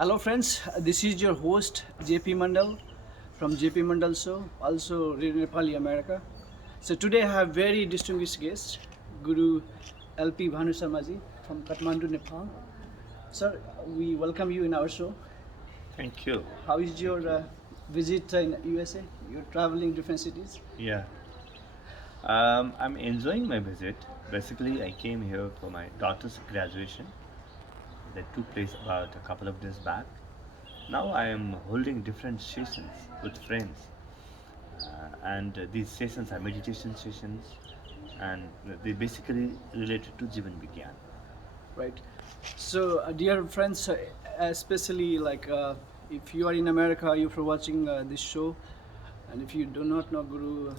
Hello friends, this is your host JP Mandal from JP Mandal Show, also Radio Nepali America. So today I have very distinguished guest, Guru P Bhanu Sharma ji from Kathmandu, Nepal. Sir, we welcome you in our show. Thank you. How is your visit in USA? You're traveling different cities. Yeah. I'm enjoying my visit. Basically, I came here for my daughter's graduation that took place about a couple of days back. Now I am holding different sessions with friends, and these sessions are meditation sessions, and they basically related to Jeevan Vigyan. Right. So, dear friends, especially if you are in America, you're watching this show, and if you do not know Guru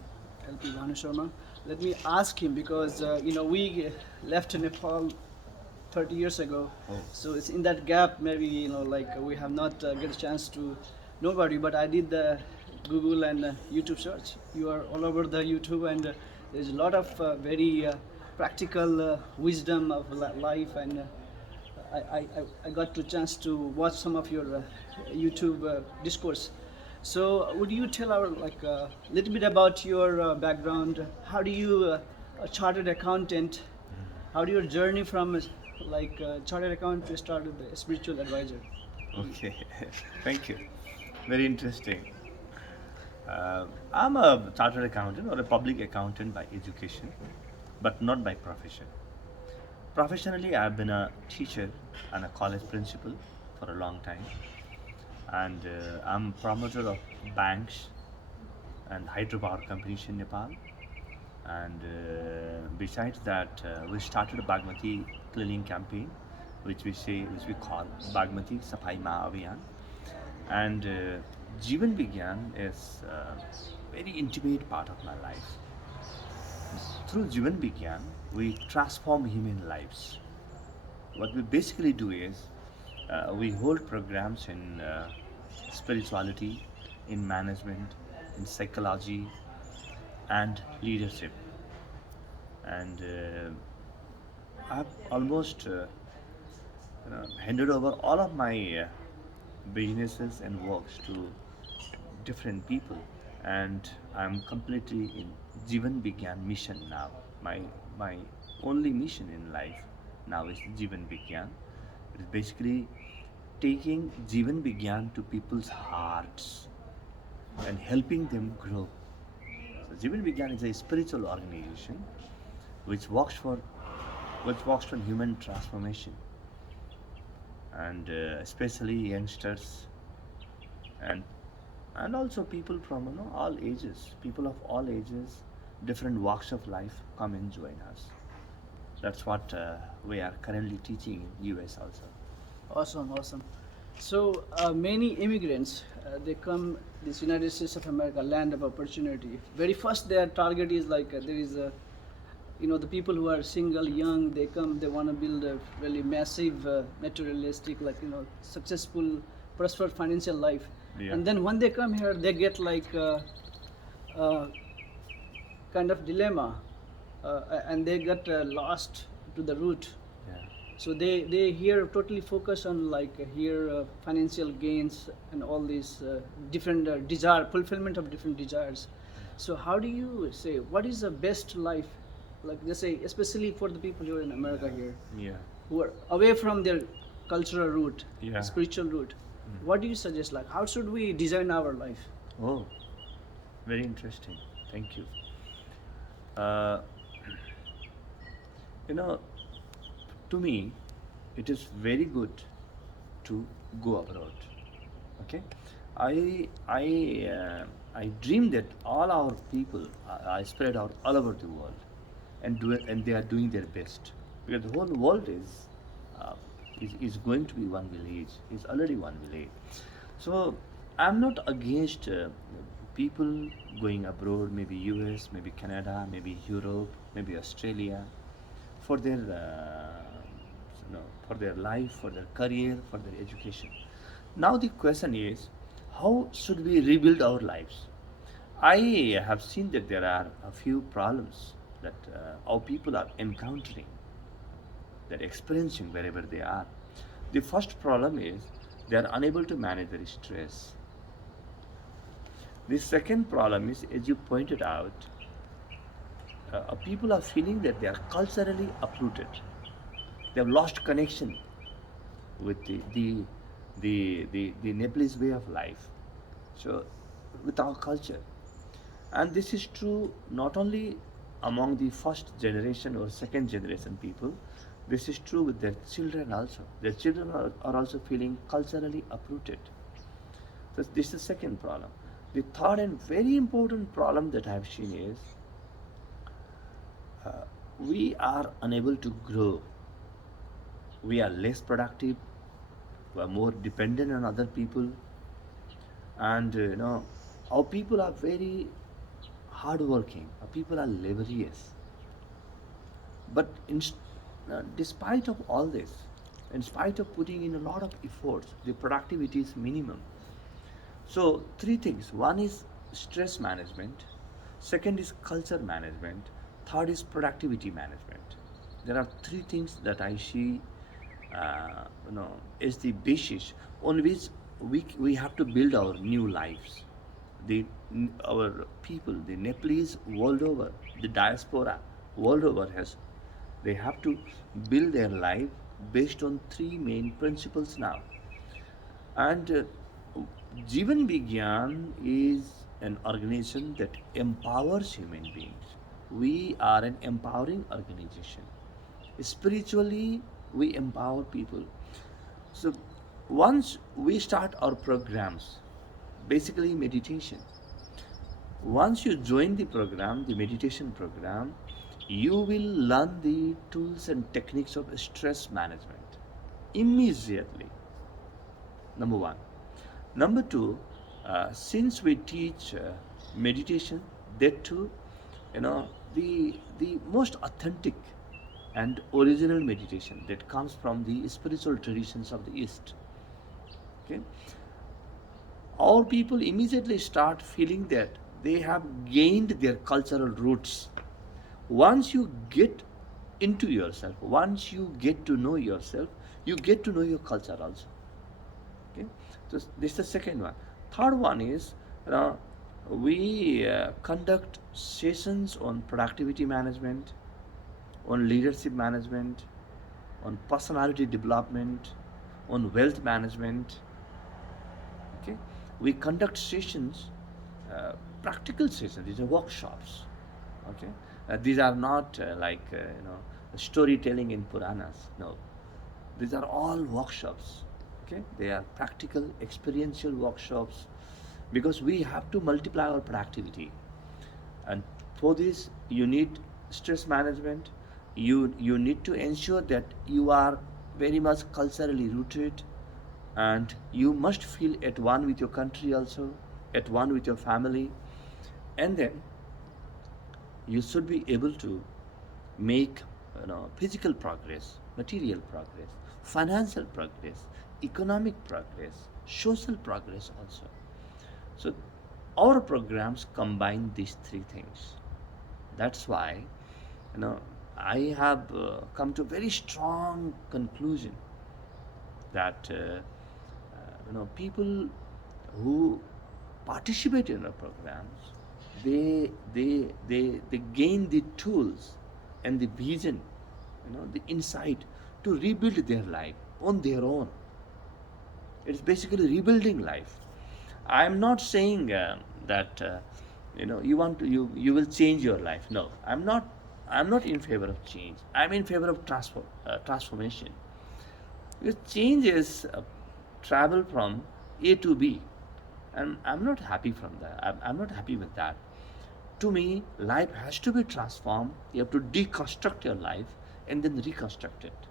P Bhanu Sharma, let me ask him because we left Nepal 30 years ago. Oh. So it's in that gap, maybe we have not get a chance to know about you. But I did the Google and YouTube search. You are all over the YouTube, and there's a lot of very practical wisdom of life, and I got to chance to watch some of your YouTube discourse. So would you tell our little bit about your background? How do you a chartered accountant? How do your journey from chartered accountant to start with a spiritual advisor? Okay. Thank you. Very interesting. I'm a chartered accountant or a public accountant by education, but not by profession. Professionally, I've been a teacher and a college principal for a long time, and I'm promoter of banks and hydropower companies in Nepal. And besides that, we started a Bagmati cleaning campaign, which we call Bagmati Safai Ma Abhiyan. And Jeevan Vigyan is a very intimate part of my life. Through Jeevan Vigyan, we transform human lives. What we basically do is we hold programs in spirituality, in management, in psychology, and leadership. And I've almost handed over all of my businesses and works to different people, and I'm completely in Jeevan Vigyan mission now. My only mission in life now is Jeevan Vigyan. It is basically taking Jeevan Vigyan to people's hearts and helping them grow. So Jeevan Vigyan is a spiritual organization which works for which works on human transformation, and especially youngsters, and also people from all ages, people of all ages, different walks of life come and join us. That's what we are currently teaching in US also. Awesome, awesome. So many immigrants they come this United States of America, land of opportunity. Very first, their target is there is a the people who are single, young. They come, they want to build a really massive materialistic, successful, prosperous financial life. Yeah. And then when they come here, they get uh, kind of dilemma, and they get lost to the root. Yeah. So they here totally focus on here financial gains and all these different desire fulfillment of different desires. So how do you say what is the best life, like they say, especially for the people here in America here Yeah. who are away from their cultural root, Yeah. spiritual root? What do you suggest? Like how should we design our life? Oh, very interesting. Thank you. Uh, you know, to me, it is very good to go abroad. Okay, I dream that all our people are spread out all over the world, and they are doing their best, because the whole world uh, is going to be one village. Is already one village. So I'm not against people going abroad, maybe US, maybe Canada, maybe Europe, maybe Australia, for their for their life, for their career, for their education. Now the question is, how should we rebuild our lives? I have seen that there are a few problems that our people are encountering, they're experiencing wherever they are. The first problem is They are unable to manage their stress. The second problem is, as you pointed out, people are feeling that they are culturally uprooted. They have lost connection with the Nepalese way of life, so with our culture. And this is true not only among the first generation or second generation people, this is true with their children also. Their children are also feeling culturally uprooted. So this is the second problem. The third and very important problem that I have seen is we are unable to grow. We are less productive. We are more dependent on other people, and our people are very hardworking. Our people are laborious. But despite of all this, in spite of putting in a lot of efforts, the productivity is minimum. So three things. One is stress management. Second is culture management. Third is productivity management. There are three things that I see, is the basis on which we have to build our new lives. Our people, the Nepalese world over, the diaspora world over they have to build their life based on three main principles now. And Jeevan Vigyan is an organization that empowers human beings. We are an empowering organization. Spiritually, we empower people. So once we start our programs, basically meditation, once you join the program, the meditation program, you will learn the tools and techniques of stress management immediately. Number one. Number two, since we teach meditation, that too, the most authentic and original meditation that comes from the spiritual traditions of the East. Okay, all people immediately start feeling that they have gained their cultural roots. Once you get into yourself, once you get to know yourself, you get to know your culture also. Okay, so this is the second one. Third one is, we conduct sessions on productivity management, on leadership management, on personality development, on wealth management. Okay, we conduct sessions, practical sessions. These are workshops. Okay, these are not storytelling in Puranas. No, these are all workshops. Okay, they are practical, experiential workshops, because we have to multiply our productivity, and for this you need stress management. You need to ensure that you are very much culturally rooted, and you must feel at one with your country also, at one with your family, and then you should be able to make physical progress, material progress, financial progress, economic progress, social progress also. So our programs combine these three things. That's why I have come to a very strong conclusion that people who participate in our programs, they gain the tools and the vision, the insight to rebuild their life on their own. It's basically rebuilding life. I'm not saying that you will change your life. No, I'm not in favor of change. I'm in favor of transformation. Because change is travel from A to B, and I'm not happy from that. I'm not happy with that. To me, life has to be transformed. You have to deconstruct your life and then reconstruct it.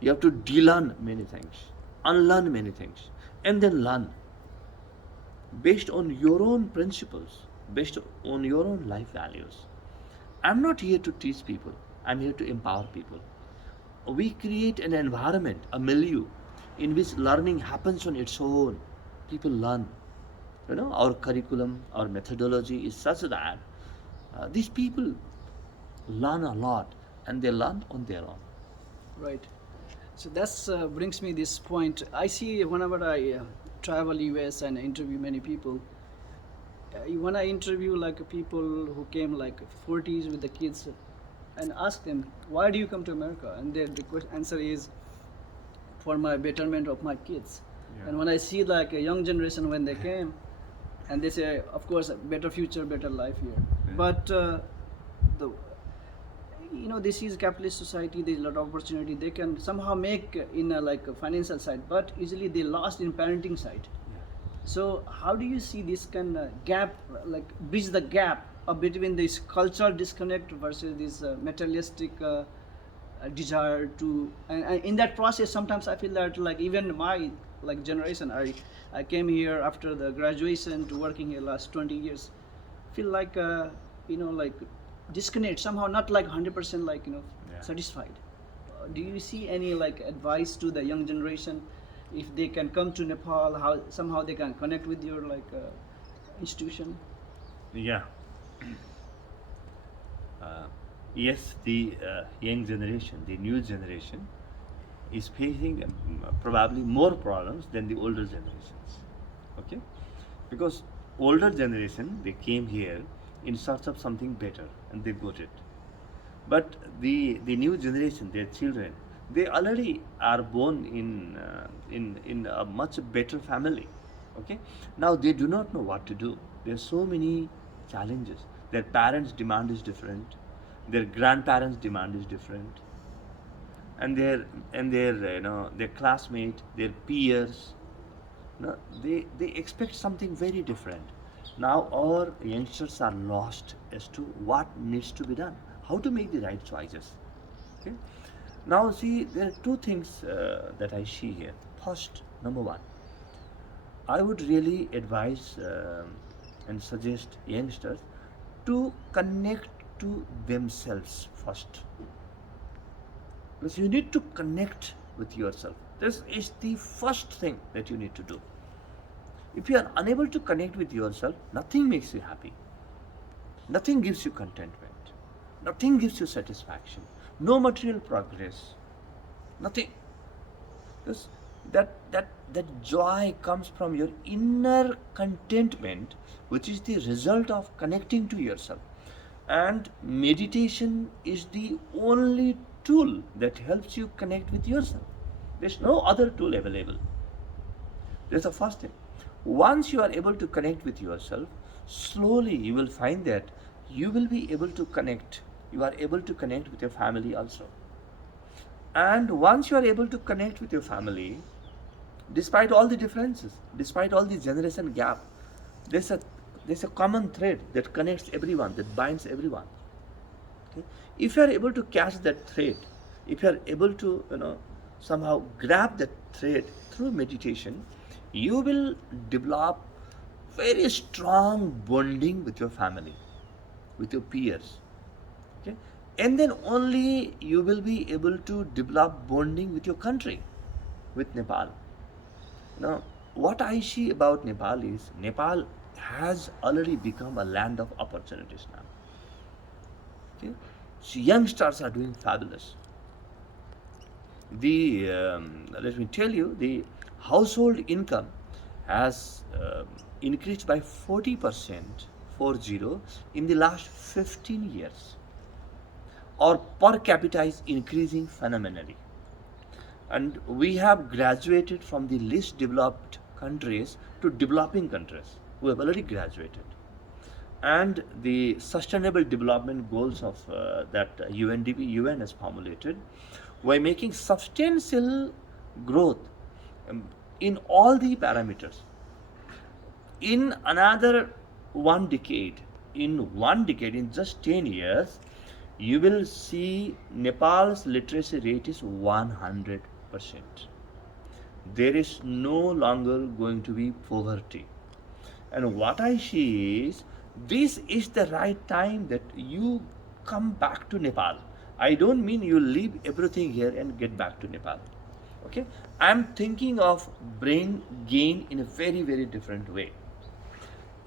You have to de-learn many things, unlearn many things, and then learn based on your own principles, based on your own life values. I'm not here to teach people, I'm here to empower people. We create an environment, a milieu, in which learning happens on its own. People learn. Our curriculum, our methodology is such that these people learn a lot, and they learn on their own. Right. So that's brings me this point. I see whenever I travel US and interview many people. When I interview like people who came like 40s with the kids, and ask them why do you come to America, and their answer is for my betterment of my kids. Yeah. And when I see like a young generation when they came, and they say, of course, a better future, better life here. Yeah. But the this is capitalist society. There's a lot of opportunity they can somehow make in like a financial side, but usually they lost in parenting side. So how do you see this kind of gap, like bridge the gap between this cultural disconnect versus this materialistic desire to, and in that process, sometimes I feel that like even my like generation, I came here after the graduation to working here last 20 years, feel like like disconnect somehow, not like 100% like Yeah. satisfied. Do you see any like advice to the young generation if they can come to Nepal, how somehow they can connect with your like institution? Yeah. Yes, the young generation, the new generation, is facing probably more problems than the older generations. Okay, because older generation they came here in search of something better and they got it. But the new generation, their children, they already are born in a much better family. Okay, now they do not know what to do. There are so many challenges. Their parents' demand is different. Their grandparents' demand is different, and their their classmate, their peers, they expect something very different. Now our youngsters are lost as to what needs to be done, how to make the right choices. Okay. Now see, there are two things that I see here. First, number one, I would really advise and suggest youngsters to connect to themselves first. Because you need to connect with yourself. This is the first thing that you need to do. If you are unable to connect with yourself, nothing makes you happy. Nothing gives you contentment. Nothing gives you satisfaction. No material progress. Nothing. Because that joy comes from your inner contentment, which is the result of connecting to yourself. And meditation is the only tool that helps you connect with yourself. There's no other tool available. That's the first thing. Once you are able to connect with yourself, slowly you will find that you will be able to connect. You are able to connect with your family also. And once you are able to connect with your family, despite all the differences, despite all the generation gap, there's a there's a common thread that connects everyone, that binds everyone. Okay? If you are able to catch that thread, if you are able to somehow grab that thread through meditation, you will develop very strong bonding with your family, with your peers. Okay? And then only you will be able to develop bonding with your country, with Nepal. Now, what I see about Nepal is Nepal has already become a land of opportunities now. Okay? So youngsters are doing fabulous. Let me tell you, the household income has increased by 40%, 40, in the last 15 years. Or per capita is increasing phenomenally. And we have graduated from the least developed countries to developing countries who have already graduated. And the sustainable development goals of that UNDP UN has formulated, we're making substantial growth in all the parameters. In another one decade, in just 10 years, you will see Nepal's literacy rate is 100%. There is no longer going to be poverty. And what I see is, this is the right time that you come back to Nepal. I don't mean you leave everything here and get back to Nepal. Okay? I'm thinking of brain gain in a very, very different way.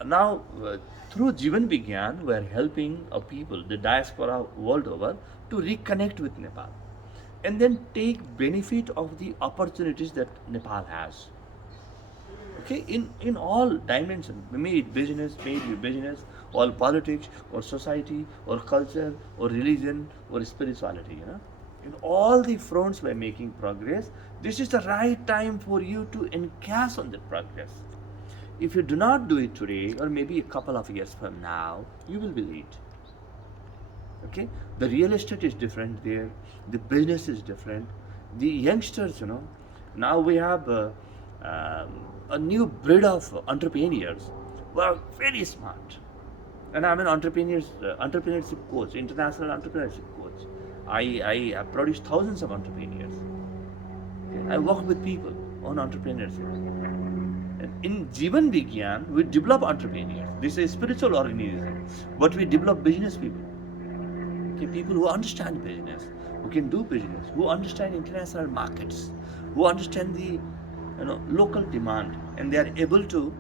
Now, through Jeevan Vigyan, we are helping people, the diaspora world over, to reconnect with Nepal. and then take benefit of the opportunities that Nepal has. Okay, in all dimensions, may it business, may it be business, or politics, or society, or culture, or religion, or spirituality, in all the fronts by making progress. This is the right time for you to encash on that progress. If you do not do it today, or maybe a couple of years from now, you will be late. Okay, the real estate is different there, the business is different, the youngsters, now we have a new breed of entrepreneurs who are very smart. And I'm an entrepreneurship coach, international entrepreneurship coach. I have produced thousands of entrepreneurs. Okay? I work with people on entrepreneurship. And in Jeevan Vigyan, we develop entrepreneurs. This is a spiritual organism, but we develop business people. Okay, people who understand business, who can do business, who understand international markets, who understand the local demand, and they are able to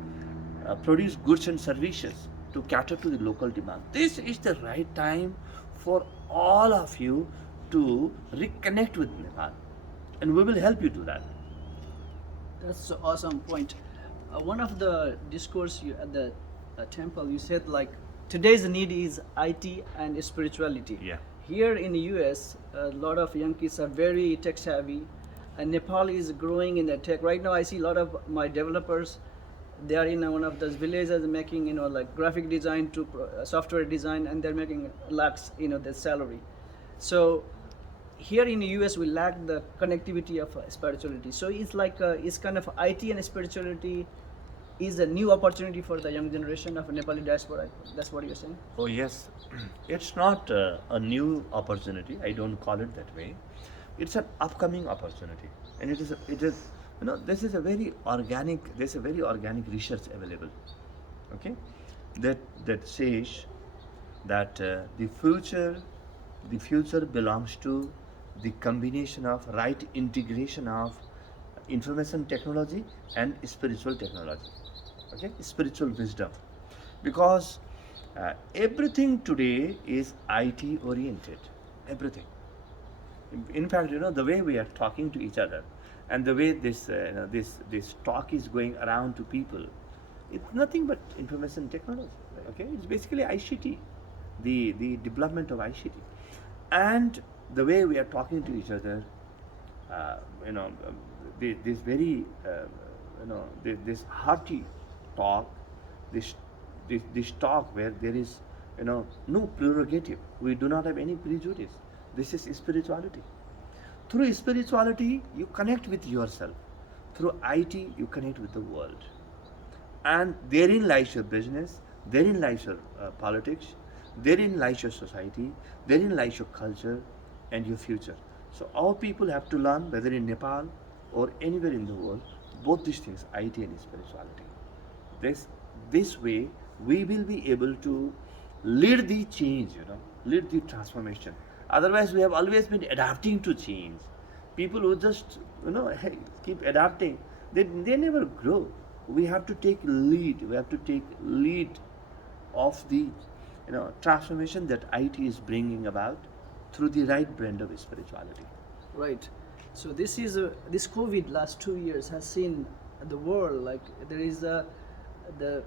produce goods and services to cater to the local demand. This is the right time for all of you to reconnect with Nepal, and we will help you do that. That's an awesome point. One of the discourse you, at the temple, you said like today's need is IT and spirituality. Yeah. Here in the US, a lot of young kids are very tech savvy, and Nepal is growing in the tech. Right now, I see a lot of my developers. They are in one of those villages making like graphic design to software design, and they're making lakhs their salary. So here in the US we lack the connectivity of spirituality. So it's like it's kind of IT and spirituality is a new opportunity for the young generation of Nepali diaspora. That's what you're saying. Oh, yes. It's not a new opportunity. I don't call it that way. It's an upcoming opportunity. And this is a very organic, there's a very organic research available. Okay? That says that the future belongs to the combination of right integration of information technology and spiritual technology. Okay, spiritual wisdom, because everything today is IT oriented. Everything. In fact, the way we are talking to each other, and the way this talk is going around to people, it's nothing but information technology. Okay, it's basically ICT, the development of ICT, and the way we are talking to each other, uh, you know, this very, this hearty talk, this, this talk where there is, no prerogative. We do not have any prejudice. This is spirituality. Through spirituality, you connect with yourself. Through IT, you connect with the world. And therein lies your business, therein lies your politics, therein lies your society, therein lies your culture and your future. So our people have to learn, whether in Nepal or anywhere in the world, both these things, IT and spirituality. This way we will be able to lead the change, lead the transformation. Otherwise, we have always been adapting to change. People who just keep adapting, they never grow. We have to take lead. We have to take lead of the transformation that IT is bringing about through the right blend of spirituality. Right. So this COVID last 2 years has seen the world like there is the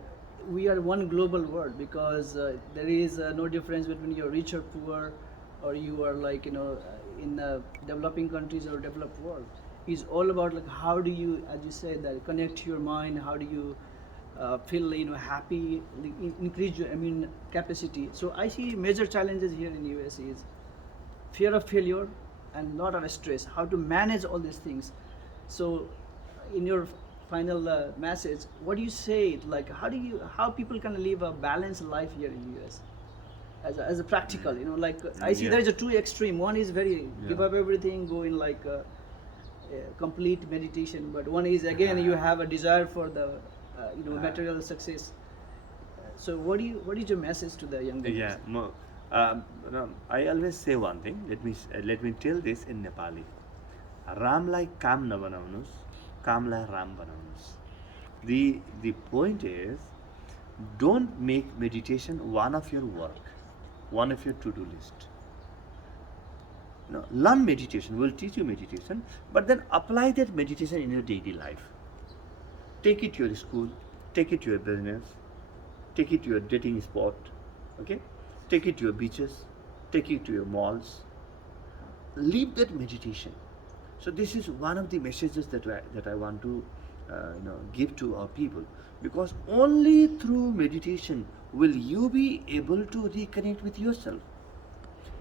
we are one global world because there is no difference between you're rich or poor, or you are like in developing countries or developed world. It's all about like how do you, as you said, that connect your mind. How do you feel happy, increase your immune capacity. So I see major challenges here in US is fear of failure and lot of stress, how to manage all these things. So in your final message, what do you say, like how people can live a balanced life here in US as a practical, like I see Yeah. there is a two extreme. One is very give Yeah. up everything, go in like complete meditation, but one is again you have a desire for the material success. So what is your message to the young Yeah, generation? I always say one thing. Let me tell this in Nepali. रामलाई काम नबनाउनुस्, कामलाई Ram बनाउनुस्. The point is, don't make meditation one of your work, one of your to-do list. Learn meditation. We'll teach you meditation, but then apply that meditation in your daily life. Take it to your school, take it to your business, take it to your dating spot, okay? Take it to your beaches, take it to your malls. Leave that meditation. So this is one of the messages that I want to give to our people, because only through meditation will you be able to reconnect with yourself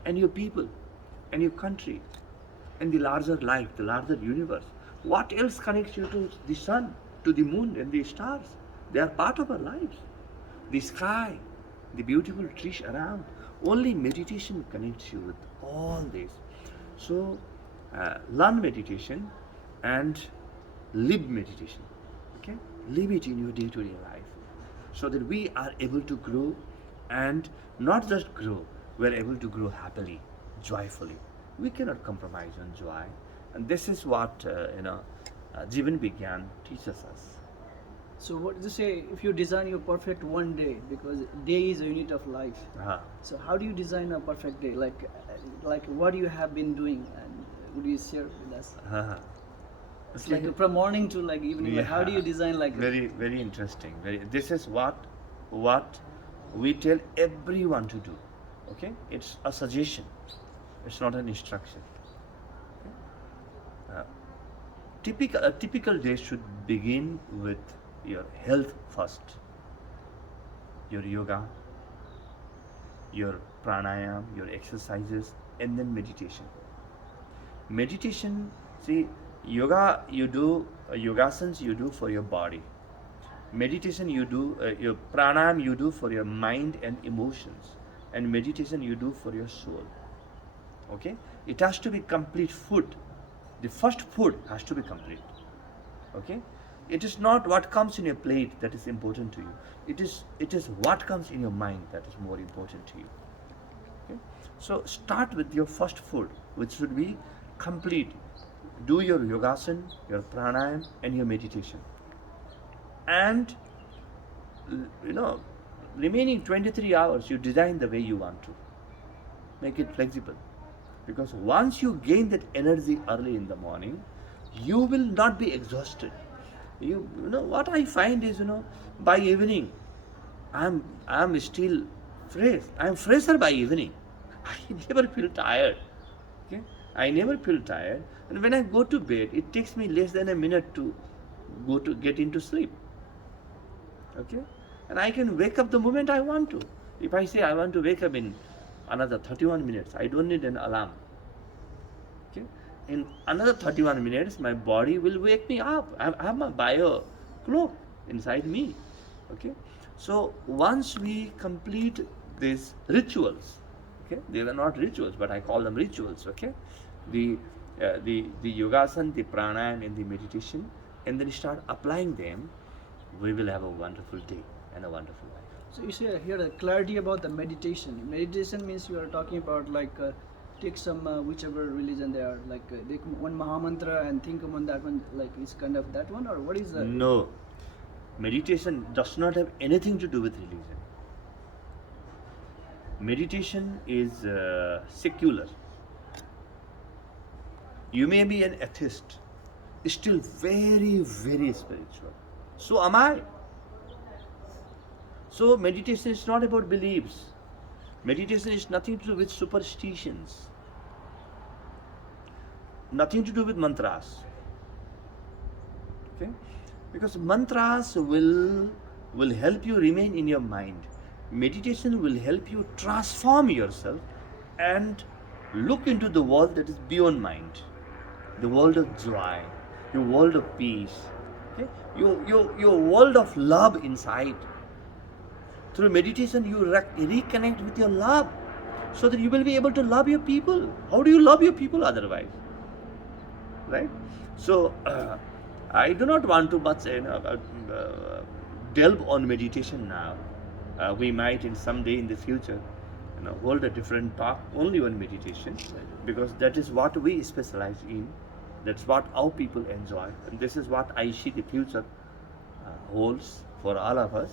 and your people and your country and the larger life, the larger universe. What else connects you to the sun, to the moon and the stars? They are part of our lives. The sky, the beautiful trees around. Only meditation connects you with all this. So learn meditation and live meditation. Okay? Live it in your day-to-day life, so that we are able to grow, and not just grow, we are able to grow happily, joyfully. We cannot compromise on joy, and this is what Jeevan Vigyan teaches us. So what does it say, if you design your perfect one day, because day is a unit of life. So how do you design a perfect day? Like what you have been doing, and would you share with us? It's like from morning to like evening. Like how do you design like very very interesting. This is what we tell everyone to do. Okay, it's a suggestion. It's not an instruction. Okay? A typical day should begin with your health first. Your yoga, your pranayam, your exercises, and then meditation. Meditation, see, yoga you do, yogasans you do for your body. Meditation you do, your pranayam you do for your mind and emotions, and meditation you do for your soul. Okay, it has to be complete food. The first food has to be complete. Okay, it is not what comes in your plate that is important to you. It is what comes in your mind that is more important to you. Okay, so start with your first food, which should be complete. Do your yogasan, your pranayam, and your meditation, and remaining 23 hours you design the way you want to. Make it flexible, because once you gain that energy early in the morning, you will not be exhausted. You know what I find is, by evening I'm still fresh. I'm fresher by evening. I never feel tired. Okay, I never feel tired, and when I go to bed, it takes me less than a minute to get into sleep. Okay, and I can wake up the moment I want to. If I say I want to wake up in another 31 minutes, I don't need an alarm. Okay, in another 31 minutes, my body will wake me up. I have my bio clock inside me. Okay, so once we complete these rituals, okay, they are not rituals, but I call them rituals. Okay, the yogasan, the pranayam, and the meditation, and then start applying them, we will have a wonderful day and a wonderful life. So you say here the clarity about the meditation. Meditation means you are talking about like take some whichever religion they are, like take one Mahamantra and think on that one, like it's kind of that one, or what is that? No, meditation does not have anything to do with religion. Meditation is secular. You may be an atheist, still very, very spiritual. So am I. So meditation is not about beliefs. Meditation is nothing to do with superstitions. Nothing to do with mantras. Okay? Because mantras will help you remain in your mind. Meditation will help you transform yourself and look into the world that is beyond mind. The world of joy, your world of peace, okay? Your world of love inside. Through meditation, you reconnect with your love, so that you will be able to love your people. How do you love your people otherwise? Right? So, I do not want to much delve on meditation now. We might in some day in the future hold a different talk only on meditation, because that is what we specialize in. That's what our people enjoy, and this is what I see the future holds for all of us.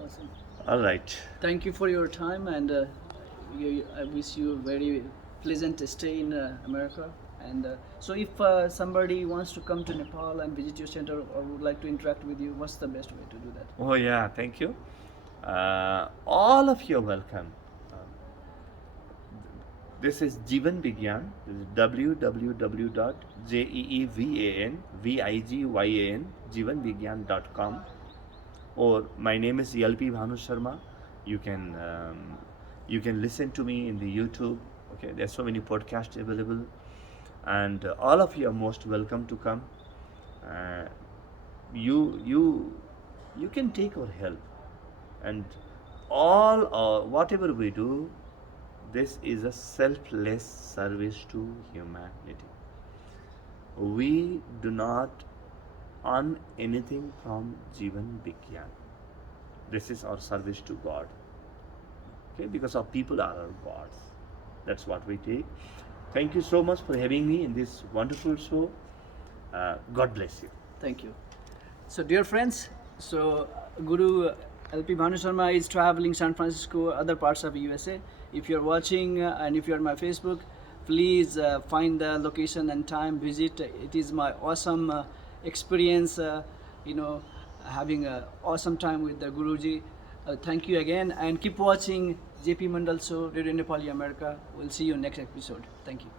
Awesome. All right. Thank you for your time, and I wish you very pleasant stay in America. And so, if somebody wants to come to Nepal and visit your center or would like to interact with you, what's the best way to do that? Oh, yeah, thank you. All of you are welcome. This is Jeevan Vigyan. This is www.jeevanvigyan jeevanvigyan.com, or my name is P Bhanu Sharma. You can listen to me in the YouTube. Okay, there's so many podcasts available, and all of you are most welcome to come. Uh, you you you can take our help, and all whatever we do, this is a selfless service to humanity. We do not earn anything from Jeevan Vigyan. This is our service to God. Okay, because our people are our gods. That's what we take. Thank you so much for having me in this wonderful show. God bless you. Thank you. So, dear friends, so Guru LP Bhanu Sharma is traveling San Francisco, other parts of USA. If you're watching and if you're on my Facebook, please find the location and time, visit. It is my awesome experience, having an awesome time with the Guruji. Thank you again, and keep watching JP Mandal Show, Radio Nepali America. We'll see you next episode. Thank you.